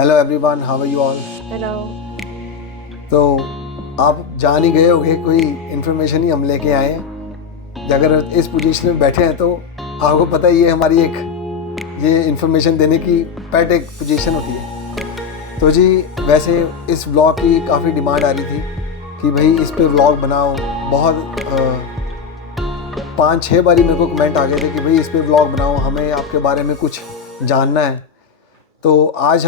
Hello everyone, how are you all. Hello. तो आप जान ही गए होंगे, कोई इन्फॉर्मेशन ही हम लेके आए हैं। अगर इस पोजीशन में बैठे हैं तो आपको पता ही है हमारी एक ये इन्फॉर्मेशन देने की पेट एक पोजीशन होती है। तो जी, वैसे इस व्लॉग की काफ़ी डिमांड आ रही थी कि भाई इस पे व्लॉग बनाओ। बहुत 5-6 बारी मेरे को कमेंट आ गए थे कि भाई इस पे व्लॉग बनाओ, हमें आपके बारे में कुछ जानना है। तो आज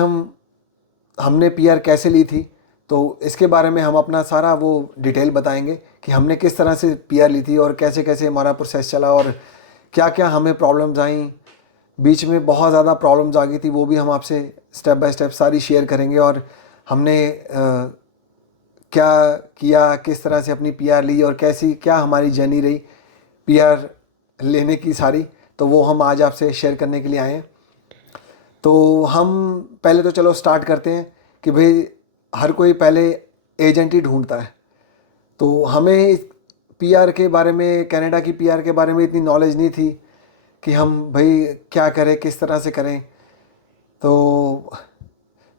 हमने पीआर कैसे ली थी, तो इसके बारे में हम अपना सारा वो डिटेल बताएंगे कि हमने किस तरह से पीआर ली थी और कैसे कैसे हमारा प्रोसेस चला और क्या क्या हमें प्रॉब्लम्स आई। बीच में बहुत ज़्यादा प्रॉब्लम्स आ गई थी, वो भी हम आपसे स्टेप बाय स्टेप सारी शेयर करेंगे। और हमने क्या किया, किस तरह से अपनी पीआर ली और कैसी क्या हमारी जर्नी रही पीआर लेने की सारी, तो वो हम आज आपसे शेयर करने के लिए आए हैं। तो हम पहले तो चलो स्टार्ट करते हैं कि भाई हर कोई पहले एजेंट ही ढूंढता है। तो हमें पीआर के बारे में, कनाडा की पीआर के बारे में इतनी नॉलेज नहीं थी कि हम भाई क्या करें, किस तरह से करें। तो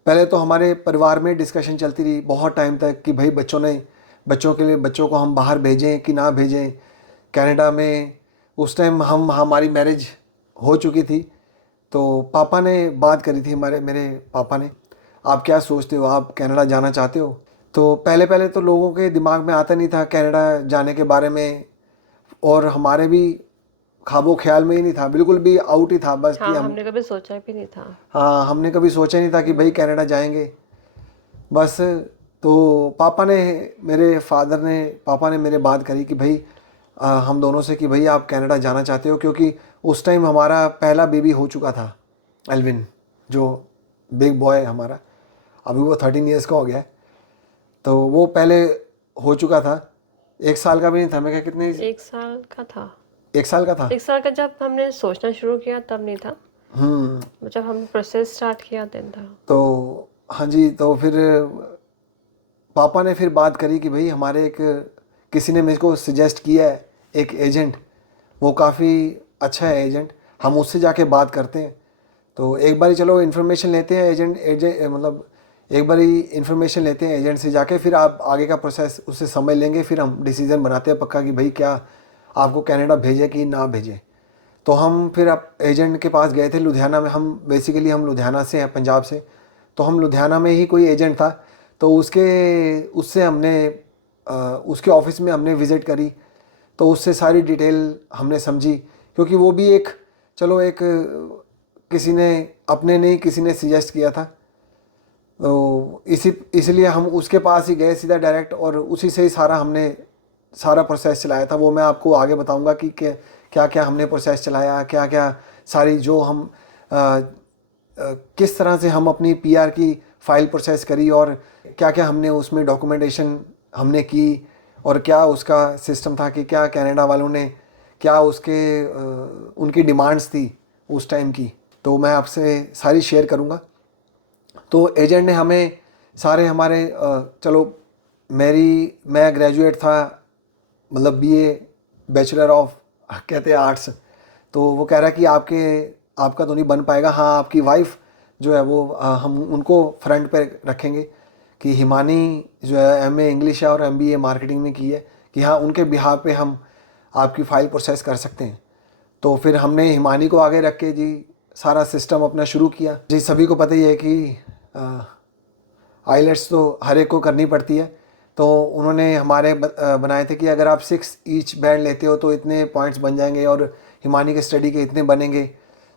पहले तो हमारे परिवार में डिस्कशन चलती रही बहुत टाइम तक कि भाई बच्चों के लिए बच्चों को हम बाहर भेजें कि ना भेजें कनाडा में। उस टाइम हमारी मैरिज हो चुकी थी। तो पापा ने बात करी थी, मेरे पापा ने, आप क्या सोचते हो, आप कनाडा जाना चाहते हो। तो पहले पहले तो लोगों के दिमाग में आता नहीं था कनाडा जाने के बारे में, और हमारे भी ख्वाबो ख्याल में ही नहीं था, बिल्कुल भी आउट ही था बस कि हाँ, हम, हमने कभी सोचा भी नहीं था। हाँ, हमने कभी सोचा नहीं था कि भाई कनाडा जाएंगे बस। तो पापा ने मेरे बात करी कि भाई हम दोनों से कि भाई आप कनाडा जाना चाहते हो, क्योंकि उस टाइम हमारा पहला बेबी हो चुका था, एल्विन, जो बिग बॉय है हमारा। अभी वो 13 ईयर्स का हो गया है। तो वो पहले हो चुका था, 1 साल का भी नहीं था, मैं क्या कितने, 1 साल का था। 1 साल का था। 1 साल का जब हमने सोचना शुरू किया तब नहीं था। हम्म। जब हम प्रोसेस स्टार्ट किया दिन था। तो हाँ जी, तो फिर पापा ने फिर बात करी कि भाई हमारे एक किसी ने मेरे को सजेस्ट किया है एक एजेंट, वो काफ़ी अच्छा है एजेंट, हम उससे जाके बात करते हैं। तो एक बारी चलो इन्फॉर्मेशन लेते हैं एजेंट एजेंट मतलब एक बारी इन्फॉर्मेशन लेते हैं एजेंट से जाके, फिर आप आगे का प्रोसेस उससे समझ लेंगे, फिर हम डिसीज़न बनाते हैं पक्का कि भाई क्या आपको कनाडा भेजे कि ना भेजे। तो हम फिर अब एजेंट के पास गए थे लुधियाना में। हम लुधियाना से हैं, पंजाब से। तो हम लुधियाना में ही कोई एजेंट था, तो उससे हमने उसके ऑफिस में हमने विज़िट करी। तो उससे सारी डिटेल हमने समझी, क्योंकि वो भी एक, चलो एक किसी ने अपने नहीं, किसी ने सजेस्ट किया था। तो इसलिए हम उसके पास ही गए सीधा डायरेक्ट, और उसी से ही सारा प्रोसेस चलाया था। वो मैं आपको आगे बताऊंगा कि क्या क्या हमने प्रोसेस चलाया, क्या क्या सारी जो हम किस तरह से हम अपनी पीआर की फ़ाइल प्रोसेस करी, और क्या क्या हमने उसमें डॉक्यूमेंटेशन हमने की, और क्या उसका सिस्टम था कि क्या कनाडा वालों ने क्या उनकी डिमांड्स थी उस टाइम की। तो मैं आपसे सारी शेयर करूँगा। तो एजेंट ने हमें सारे हमारे चलो, मैं ग्रेजुएट था, मतलब बीए, बैचलर ऑफ कहते हैं आर्ट्स। तो वो कह रहा है कि आपका तो नहीं बन पाएगा, हाँ आपकी वाइफ जो है वो हम उनको फ्रंट पे रखेंगे कि हिमानी जो है एमए इंग्लिश है और एमबीए मार्केटिंग में की है, कि हाँ उनके बिहार पे हम आपकी फ़ाइल प्रोसेस कर सकते हैं। तो फिर हमने हिमानी को आगे रख के जी सारा सिस्टम अपना शुरू किया। जी, सभी को पता ही है कि आइलेट्स तो हर एक को करनी पड़ती है। तो उन्होंने हमारे बनाए थे कि अगर आप 6 ईच बैंड लेते हो तो इतने पॉइंट्स बन जाएंगे और हिमानी के स्टडी के इतने बनेंगे।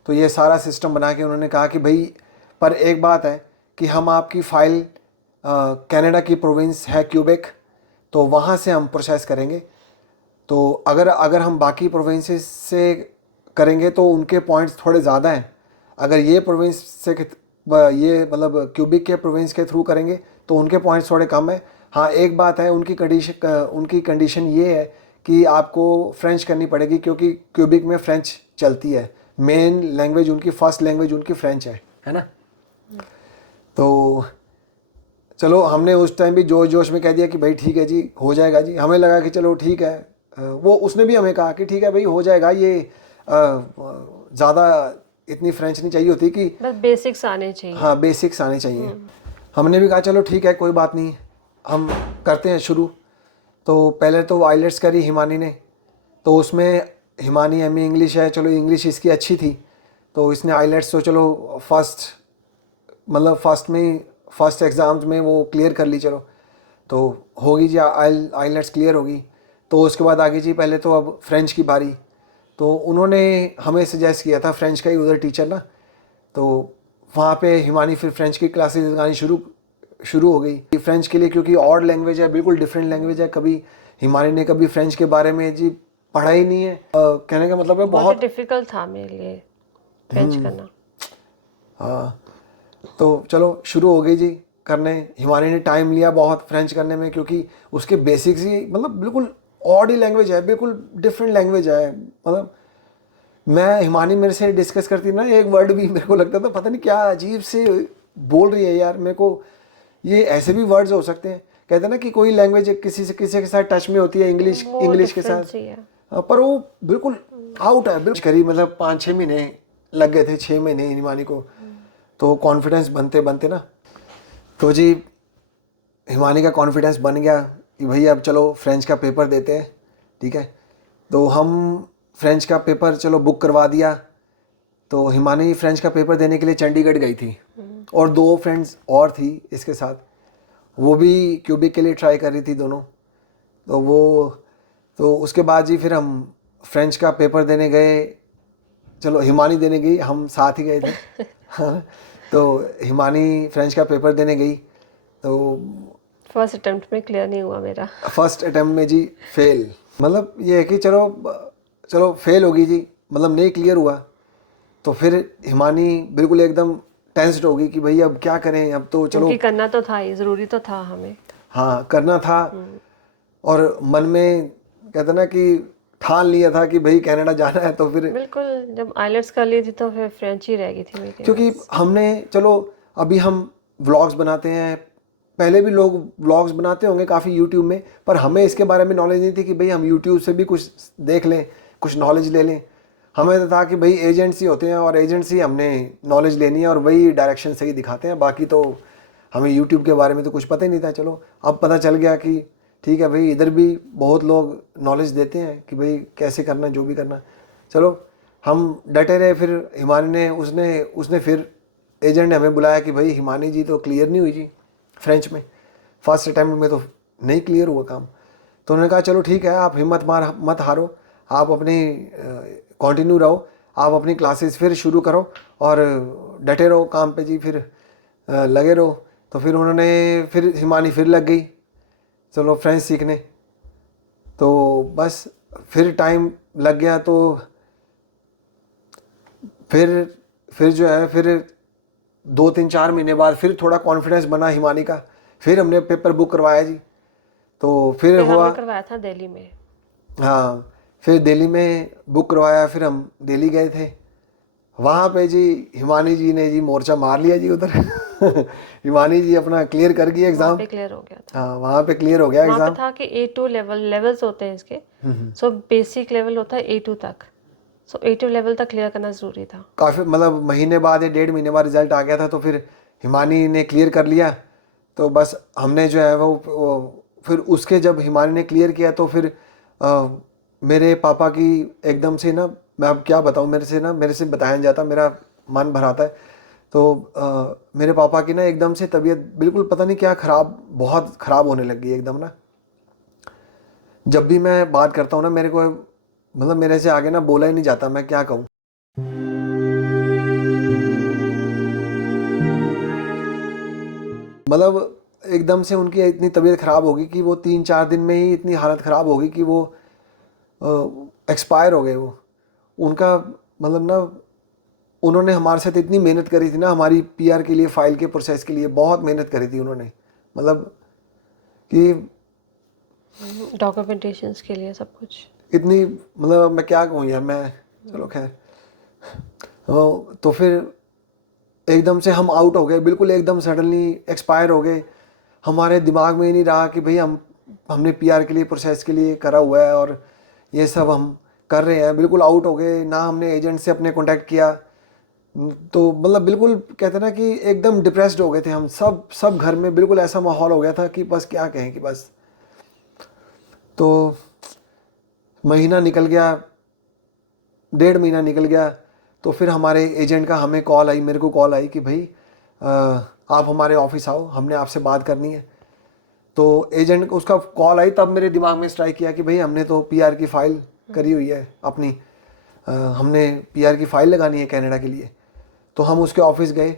तो ये सारा सिस्टम बना के उन्होंने कहा कि भाई, पर एक बात है कि हम आपकी फ़ाइल कनाडा की प्रोविंस है क्यूबेक, तो वहाँ से हम प्रोसेस करेंगे। तो अगर हम बाकी प्रोविंसेस से करेंगे तो उनके पॉइंट्स थोड़े ज़्यादा हैं। अगर ये प्रोविंस से ये मतलब क्यूबिक के प्रोविंस के थ्रू करेंगे तो उनके पॉइंट्स थोड़े कम है। हाँ, एक बात है, उनकी कंडीशन ये है कि आपको फ्रेंच करनी पड़ेगी, क्योंकि क्यूबिक में फ्रेंच चलती है। मेन लैंग्वेज उनकी, फर्स्ट लैंग्वेज उनकी फ्रेंच है ना। तो चलो, हमने उस टाइम भी जोश जोश में कह दिया कि भाई ठीक है जी, हो जाएगा जी। हमें लगा कि चलो ठीक है। वो उसने भी हमें कहा कि ठीक है भाई, हो जाएगा ये, ज़्यादा इतनी फ्रेंच नहीं चाहिए होती कि बस बेसिक्स आने चाहिए। हाँ बेसिक्स आने चाहिए। हमने भी कहा चलो ठीक है कोई बात नहीं, हम करते हैं शुरू। तो पहले तो आइलेट्स करी हिमानी ने, तो उसमें हिमानी एमए इंग्लिश है, चलो इंग्लिश इसकी अच्छी थी, तो इसने आइलेट्स तो चलो फर्स्ट में फर्स्ट एग्ज़ाम्स में वो क्लियर कर ली, चलो तो होगी जी, आइलेट्स क्लियर होगी। तो उसके बाद आगे जी पहले तो अब फ्रेंच की बारी, तो उन्होंने हमें सजेस्ट किया था, फ्रेंच का ही उधर टीचर ना, तो वहाँ पे हिमानी फिर फ्रेंच की क्लासेस लगानी शुरू हो गई फ्रेंच के लिए, क्योंकि और लैंग्वेज है, बिल्कुल डिफरेंट लैंग्वेज है। कभी हिमानी ने कभी फ्रेंच के बारे में जी पढ़ा ही नहीं है। कहने का मतलब है बहुत डिफिकल्ट था मेरे लिए फ्रेंच करना। हाँ, तो चलो शुरू हो गई जी करने। हिमानी ने टाइम लिया बहुत फ्रेंच करने में, क्योंकि उसके बेसिक्स ही मतलब बिल्कुल ऑड ही लैंग्वेज है, बिल्कुल डिफरेंट लैंग्वेज है। मतलब मैं हिमानी मेरे से डिस्कस करती ना, एक वर्ड भी मेरे को लगता था पता नहीं क्या अजीब से बोल रही है यार, मेरे को ये ऐसे भी वर्ड्स हो सकते हैं। कहते हैं ना कि कोई लैंग्वेज किसी के साथ टच में होती है, इंग्लिश वो के साथ, difference ही है। पर वो बिल्कुल आउट है, बिल्कुल करीब मतलब 5-6 महीने लग गए थे, 6 महीने हिमानी को। तो कॉन्फिडेंस बनते बनते ना, तो जी हिमानी का कॉन्फिडेंस बन गया कि भाई अब चलो फ्रेंच का पेपर देते हैं, ठीक है। तो हम फ्रेंच का पेपर चलो बुक करवा दिया। तो हिमानी फ्रेंच का पेपर देने के लिए चंडीगढ़ गई थी, और 2 फ्रेंड्स और थी इसके साथ, वो भी क्यूबिक के लिए ट्राई कर रही थी दोनों। तो उसके बाद जी फिर हम फ्रेंच का पेपर देने गए। चलो हिमानी देने गई, हम साथ ही गए थे हाँ, तो हिमानी फ्रेंच का पेपर देने गई, तो फर्स्ट अटेम्प्ट में क्लियर नहीं हुआ मेरा। फर्स्ट अटेम्प्ट में जी फेल। मतलब ये है कि चलो फेल होगी जी, मतलब नहीं क्लियर हुआ। तो फिर हिमानी बिल्कुल एकदम टेंस्ड होगी कि भाई अब क्या करें, अब तो चलो क्योंकि करना तो था ही, ज़रूरी तो था हमें। हाँ करना था। और मन में कहते ना कि ठान लिया था कि भाई कनाडा जाना है, तो फिर बिल्कुल जब आइलेट्स कर ली थी तो फिर फ्रेंच ही रह गई थी मेरी क्योंकि बस। हमने चलो अभी हम व्लॉग्स बनाते हैं, पहले भी लोग व्लॉग्स बनाते होंगे काफ़ी यूट्यूब में, पर हमें इसके बारे में नॉलेज नहीं थी कि भाई हम यूट्यूब से भी कुछ देख लें, कुछ नॉलेज ले लें। हमें तो था कि भाई एजेंट्स ही होते हैं, और एजेंट्स ही हमने नॉलेज लेनी है, और वही डायरेक्शन सही दिखाते हैं, बाकी तो हमें यूट्यूब के बारे में तो कुछ पता ही नहीं था। चलो अब पता चल गया कि ठीक है भाई, इधर भी बहुत लोग नॉलेज देते हैं कि भाई कैसे करना, जो भी करना। चलो हम डटे रहे। फिर हिमानी ने उसने फिर एजेंट ने हमें बुलाया कि भाई हिमानी जी तो क्लियर नहीं हुई जी फ्रेंच में, फर्स्ट अटैम्प्ट में तो नहीं क्लियर हुआ काम। तो उन्होंने कहा चलो ठीक है, आप हिम्मत मत हारो, आप अपनी कंटिन्यू रहो, आप अपनी क्लासेस फिर शुरू करो, और डटे रहो काम पे जी, फिर लगे रहो। तो फिर फिर हिमानी फिर लग गई चलो फ्रेंच सीखने। तो बस फिर टाइम लग गया, तो फिर जो है फिर 2-3-4 महीने बाद फिर थोड़ा कॉन्फिडेंस बना हिमानी का, फिर हमने पेपर बुक करवाया जी। तो फिर हुआ, हमने करवाया था दिल्ली में। हाँ फिर दिल्ली में बुक करवाया, फिर हम दिल्ली गए थे। वहाँ पे जी हिमानी जी ने जी मोर्चा मार लिया जी उधर हिमानी जी अपना क्लियर कर गई वहाँ एग्ज़ाम। पे क्लियर हो गया था। हाँ वहाँ पे क्लियर हो गया वहाँ पे एग्ज़ाम। था कि A2 लेवल्स होते हैं इसके। सो बेसिक लेवल होता है A2 तक। सो A2 लेवल तक क्लियर करना ज़रूरी था। काफ़ी मतलब महीने बाद या 1.5 महीने बाद रिजल्ट आ गया था, तो फिर हिमानी ने क्लियर कर लिया। तो बस हमने जो है वो फिर उसके जब हिमानी ने क्लियर किया, तो फिर मेरे पापा की एकदम से ना, मैं अब क्या बताऊँ, मेरे से बताया नहीं जाता, मेरा मन भर आता है। तो मेरे पापा की ना एकदम से तबीयत बिल्कुल पता नहीं क्या बहुत ख़राब होने लग गई एकदम ना। जब भी मैं बात करता हूँ ना, मेरे को मतलब मेरे से आगे ना बोला ही नहीं जाता, मैं क्या कहूँ। मतलब एकदम से उनकी इतनी तबीयत ख़राब होगी कि वो 3-4 दिन में ही इतनी हालत ख़राब होगी कि वो एक्सपायर हो गए वो। उनका मतलब ना, उन्होंने हमारे साथ इतनी मेहनत करी थी ना, हमारी पीआर के लिए, फाइल के प्रोसेस के लिए बहुत मेहनत करी थी उन्होंने, मतलब कि डॉक्यूमेंटेशंस के लिए सब कुछ। इतनी मतलब मैं क्या कहूँ यार मैं, चलो खैर। तो फिर एकदम से हम आउट हो गए, बिल्कुल एकदम सडनली एक्सपायर हो गए। हमारे दिमाग में ही नहीं रहा कि भाई हमने पीआर के लिए, प्रोसेस के लिए करा हुआ है, और ये सब हम कर रहे हैं, बिल्कुल आउट हो गए। ना हमने एजेंट से अपने कांटेक्ट किया, तो मतलब बिल्कुल कहते हैं ना कि एकदम डिप्रेस्ड हो गए थे हम सब घर में, बिल्कुल ऐसा माहौल हो गया था कि बस क्या कहें कि बस। तो महीना निकल गया, 1.5 महीना निकल गया, तो फिर हमारे एजेंट का हमें कॉल आई, मेरे को कॉल आई कि भाई आप हमारे ऑफिस आओ, हमने आपसे बात करनी है। तो एजेंट को उसका कॉल आई, तब मेरे दिमाग में स्ट्राइक किया कि भाई हमने तो पीआर की फ़ाइल करी हुई है अपनी, हमने पीआर की फ़ाइल लगानी है कनाडा के लिए। तो हम उसके ऑफिस गए,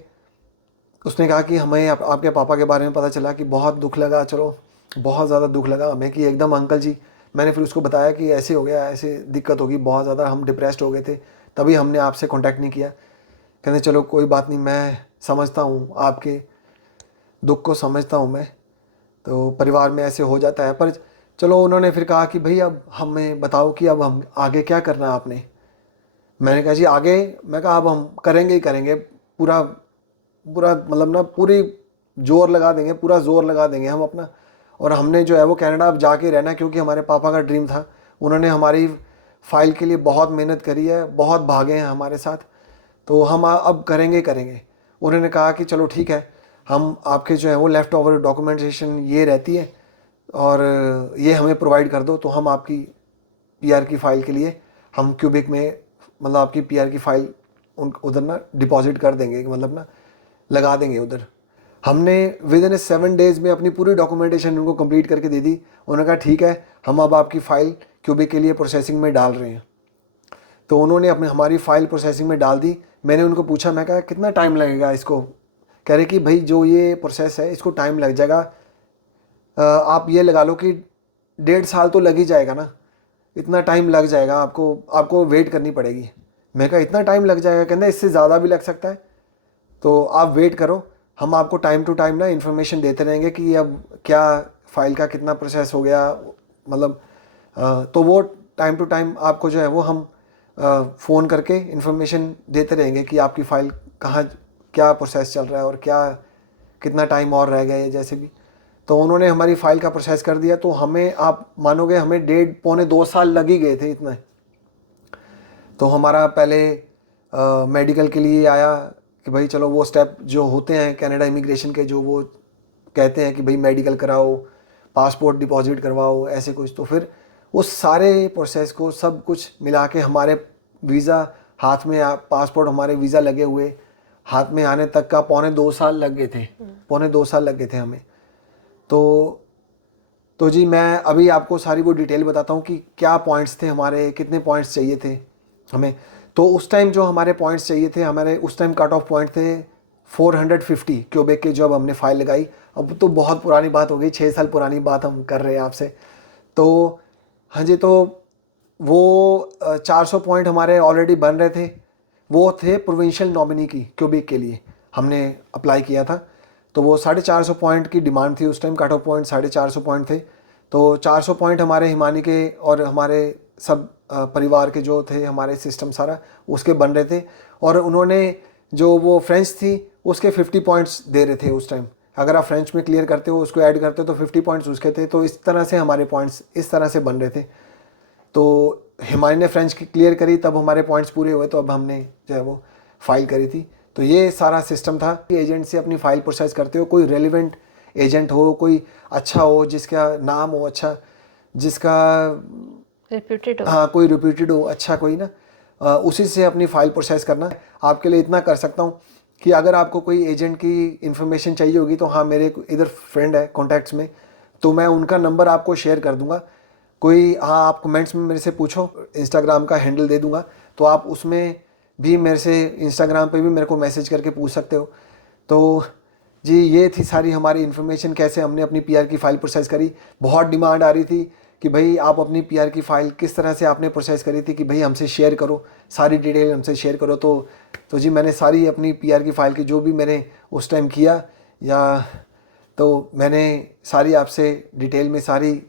उसने कहा कि हमें आपके पापा के बारे में पता चला कि बहुत दुख लगा, चलो बहुत ज़्यादा दुख लगा हमें कि एकदम अंकल जी। मैंने फिर उसको बताया कि ऐसे हो गया, ऐसे दिक्कत होगी, बहुत ज़्यादा हम डिप्रेस्ड हो गए थे, तभी हमने आपसे कांटेक्ट नहीं किया। कहते चलो कोई बात नहीं, मैं समझता हूँ आपके दुख को, समझता हूँ मैं, तो परिवार में ऐसे हो जाता है। पर चलो उन्होंने फिर कहा कि भाई अब हमें बताओ कि अब हम आगे क्या करना है आपने। मैंने कहा जी आगे, मैं कहा अब हम करेंगे ही करेंगे, पूरा पूरा मतलब ना पूरी जोर लगा देंगे, पूरा जोर लगा देंगे हम अपना। और हमने जो है वो कनाडा अब जाके रहना, क्योंकि हमारे पापा का ड्रीम था। उन्होंने हमारी फ़ाइल के लिए बहुत मेहनत करी है, बहुत भागे हैं हमारे साथ, तो हम अब करेंगे करेंगे। उन्होंने कहा कि चलो ठीक है, हम आपके जो है वो लेफ़्ट ओवर डॉक्यूमेंटेशन ये रहती है और ये हमें प्रोवाइड कर दो, तो हम आपकी पीआर की फ़ाइल के लिए हम क्यूबिक में मतलब आपकी पीआर की फ़ाइल उधर ना डिपॉजिट कर देंगे, मतलब ना लगा देंगे उधर। हमने विद इन 7 डेज़ में अपनी पूरी डॉक्यूमेंटेशन उनको कंप्लीट करके दे दी। उन्होंने कहा ठीक है, हम अब आपकी फ़ाइल क्यूबिक के लिए प्रोसेसिंग में डाल रहे हैं। तो उन्होंने अपने हमारी फ़ाइल प्रोसेसिंग में डाल दी। मैंने उनको पूछा, मैं कहा कितना टाइम लगेगा इसको। कह रहे कि भाई जो ये प्रोसेस है इसको टाइम लग जाएगा, आप ये लगा लो कि 1.5 साल तो लग ही जाएगा ना, इतना टाइम लग जाएगा, आपको वेट करनी पड़ेगी। मैं कहा इतना टाइम लग जाएगा? कहते इससे ज़्यादा भी लग सकता है, तो आप वेट करो, हम आपको टाइम टू टाइम ना इन्फॉर्मेशन देते रहेंगे कि अब क्या फ़ाइल का कितना प्रोसेस हो गया, मतलब तो वो टाइम टू टाइम आपको जो है वो हम फ़ोन करके इन्फॉर्मेशन देते रहेंगे कि आपकी फ़ाइल कहाँ क्या प्रोसेस चल रहा है और क्या कितना टाइम और रह गया है जैसे भी। तो उन्होंने हमारी फ़ाइल का प्रोसेस कर दिया। तो हमें, आप मानोगे, हमें 1.5 पौने 2 साल लग ही गए थे इतना। तो हमारा पहले मेडिकल के लिए आया कि भाई चलो वो स्टेप जो होते हैं कनाडा इमिग्रेशन के, जो वो कहते हैं कि भाई मेडिकल कराओ, पासपोर्ट डिपॉजिट करवाओ, ऐसे कुछ। तो फिर उस सारे प्रोसेस को सब कुछ मिला के हमारे वीज़ा हाथ में पासपोर्ट हमारे वीज़ा लगे हुए हाथ में आने तक का 1.5 पौने 2 साल लग गए थे, 1.5 पौने 2 साल लग गए थे हमें। तो जी मैं अभी आपको सारी वो डिटेल बताता हूँ कि क्या पॉइंट्स थे हमारे, कितने पॉइंट्स चाहिए थे हमें। तो उस टाइम जो हमारे पॉइंट्स चाहिए थे, हमारे उस टाइम कट ऑफ पॉइंट थे 450 क्यूबेक के, जब हमने फ़ाइल लगाई। अब तो बहुत पुरानी बात हो गई, 6 साल पुरानी बात हम कर रहे हैं आपसे। तो हाँ जी, तो वो 400 पॉइंट हमारे ऑलरेडी बन रहे थे। वो थे प्रोविंशियल नॉमिनी की क्यूबिक के लिए हमने अप्लाई किया था। तो वो 450 पॉइंट की डिमांड थी उस time, cut off point 450 point थे। तो 400 पॉइंट हमारे हिमानी के और हमारे सब परिवार के जो थे, हमारे सिस्टम सारा उसके बन रहे थे। और उन्होंने जो वो फ्रेंच थी उसके 50 पॉइंट्स दे रहे थे उस टाइम। अगर आप फ्रेंच में क्लियर करते हो, उसको ऐड करते हो, तो 50 पॉइंट्स उसके थे। तो इस तरह से हमारे पॉइंट्स इस तरह से बन रहे थे। तो हिमानी ने फ्रेंच की क्लियर करी, तब हमारे पॉइंट्स पूरे हुए, तो अब हमने जो है वो फ़ाइल करी थी। तो ये सारा सिस्टम था। एजेंट से अपनी फ़ाइल प्रोसेस करते हो, कोई रेलिवेंट एजेंट हो, कोई अच्छा हो, जिसका नाम हो अच्छा, जिसका रिप्यूटेड हो। हाँ कोई रिप्यूटेड हो अच्छा कोई ना, उसी से अपनी फ़ाइल प्रोसेस करना। आपके लिए इतना कर सकता हूँ कि अगर आपको कोई एजेंट की इन्फॉर्मेशन चाहिए होगी, तो हाँ मेरे इधर फ्रेंड है कॉन्टैक्ट्स में, तो मैं उनका नंबर आपको शेयर कर दूँगा। कोई, हाँ आप कमेंट्स में मेरे से पूछो, इंस्टाग्राम का हैंडल दे दूँगा, तो आप उसमें भी मेरे से इंस्टाग्राम पे भी मेरे को मैसेज करके पूछ सकते हो। तो जी ये थी सारी हमारी इन्फॉर्मेशन, कैसे हमने अपनी पीआर की फ़ाइल प्रोसेस करी। बहुत डिमांड आ रही थी कि भाई आप अपनी पीआर की फ़ाइल किस तरह से आपने प्रोसेस करी थी, कि भाई हमसे शेयर करो, सारी डिटेल हमसे शेयर करो। तो जी मैंने सारी अपनी पीआर की फ़ाइल की जो भी मैंने उस टाइम किया, या तो मैंने सारी आपसे डिटेल में सारी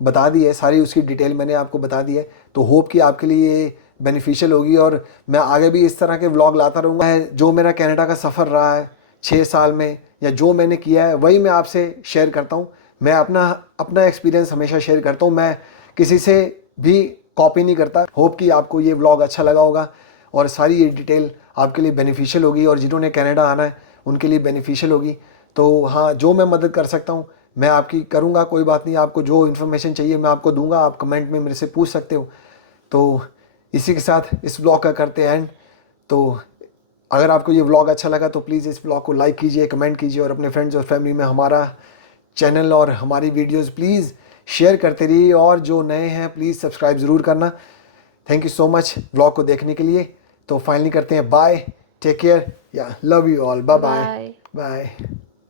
बता दी है, सारी उसकी डिटेल मैंने आपको बता दी है। तो होप कि आपके लिए ये बेनिफिशियल होगी, और मैं आगे भी इस तरह के व्लॉग लाता रहूँगा। जो मेरा कनाडा का सफ़र रहा है 6 साल में, या जो मैंने किया है वही मैं आपसे शेयर करता हूँ। मैं अपना एक्सपीरियंस हमेशा शेयर करता हूँ, मैं किसी से भी कॉपी नहीं करता। होप कि आपको ये व्लॉग अच्छा लगा होगा, और सारी ये डिटेल आपके लिए बेनिफिशियल होगी, और जिन्होंने कनाडा आना है उनके लिए बेनिफिशियल होगी। तो हाँ, जो मैं मदद कर सकता हूँ मैं आपकी करूँगा, कोई बात नहीं। आपको जो इन्फॉर्मेशन चाहिए मैं आपको दूंगा, आप कमेंट में मेरे से पूछ सकते हो। तो इसी के साथ इस ब्लॉग का करते हैं एंड। तो अगर आपको ये व्लॉग अच्छा लगा तो प्लीज़ इस ब्लॉग को लाइक कीजिए, कमेंट कीजिए, और अपने फ्रेंड्स और फैमिली में हमारा चैनल और हमारी वीडियोस प्लीज़ शेयर करते रहिए, और जो नए हैं प्लीज़ सब्सक्राइब ज़रूर करना। Thank you so much vlog को देखने के लिए। तो फाइनली करते हैं बाय, टेक केयर, या love you all, bye bye bye. Bye.